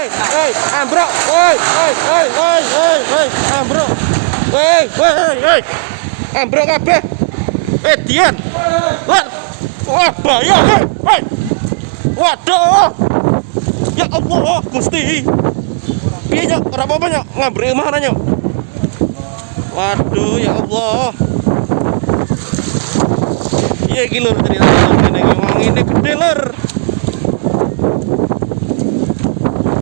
Ambruk. Ambruk. Ambruk kabeh. Dian. Wah, bahaya. Waduh. Ya Allah, Gusti. Piye nyok, ora apa-apa nyok, ngambruk mana nyok. Waduh, ya Allah. Iya iki lur ceritane ngene iki wong ini gede lur.